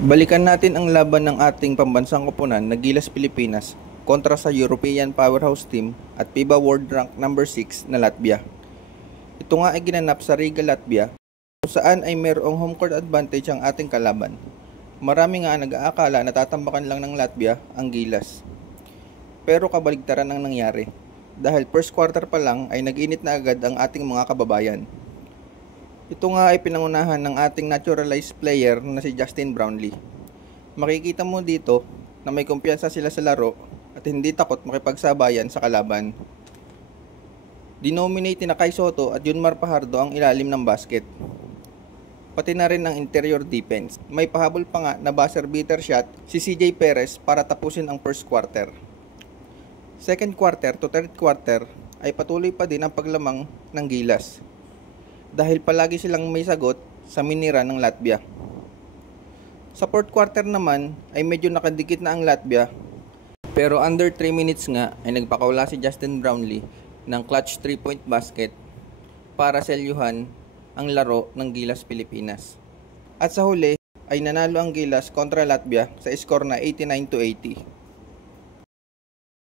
Balikan natin ang laban ng ating pambansang koponan na Gilas Pilipinas kontra sa European Powerhouse Team at FIBA World Rank number 6 na Latvia. Ito nga ay ginanap sa Riga, Latvia, kung saan ay mayroong home court advantage ang ating kalaban. Marami nga nag-aakala na tatambakan lang ng Latvia ang Gilas. Pero kabaligtaran ang nangyari dahil first quarter pa lang ay nag-init na agad ang ating mga kababayan. Ito nga ay pinangunahan ng ating naturalized player na si Justin Brownlee. Makikita mo dito na may kumpiyansa sila sa laro at hindi takot makipagsabayan sa kalaban. Dinominate na Kai Sotto at Junmar Fajardo ang ilalim ng basket. Pati na rin ang interior defense. May pahabol pa nga na buzzer beater shot si CJ Perez para tapusin ang first quarter. Second quarter to third quarter ay patuloy pa din ang paglamang ng Gilas dahil palagi silang may sagot sa minira ng Latvia. Sa fourth quarter naman ay medyo nakadikit na ang Latvia, pero under 3 minutes nga ay nagpakaula si Justin Brownlee ng clutch 3-point basket para selyuhan ang laro ng Gilas Pilipinas. At sa huli ay nanalo ang Gilas kontra Latvia sa score na 89-80.